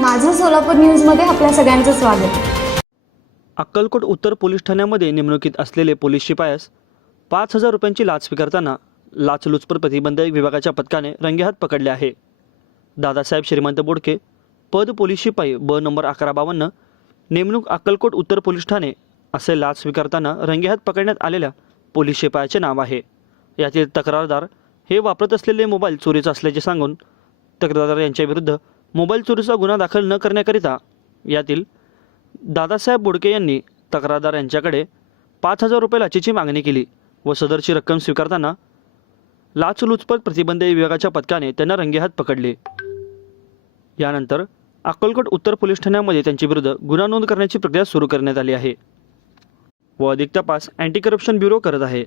माझं सोलापूर न्यूजमध्ये आपल्या सगळ्यांचं स्वागत. अक्कलकोट उत्तर पोलीस ठाण्यामध्ये नेमणुकीत असलेले पोलीस शिपायास पाच हजार रुपयांची लाच स्वीकारताना लाचलुचपत प्रतिबंधक विभागाच्या पथकाने रंगेहात पकडले आहे. दादासाहेब श्रीमंत बोडके पद पोलीस शिपाई ब नंबर अकरा बावन्न नेमणूक अक्कलकोट उत्तर पोलीस ठाणे असे लाच स्वीकारताना रंगेहात पकडण्यात आलेल्या पोलीस शिपायाचे नाव आहे. यातील तक्रारदार हे वापरत असलेले मोबाईल चोरीचा असल्याचे सांगून तक्रारदार यांच्याविरुद्ध मोबाईल चोरीचा गुन्हा दाखल न करण्याकरिता यातील दादासाहेब बोडके यांनी तक्रारदार यांच्याकडे पाच हजार रुपये लाचेची मागणी केली व सदरची रक्कम स्वीकारताना लाचलुचपत प्रतिबंध विभागाच्या पथकाने त्यांना रंगेहात पकडले. यानंतर अक्कलकोट उत्तर पोलीस ठाण्यामध्ये त्यांच्या विरुद्ध गुन्हा नोंद करण्याची प्रक्रिया सुरू करण्यात आली आहे. व अधिक तपास अँटी करप्शन ब्युरो करत आहे.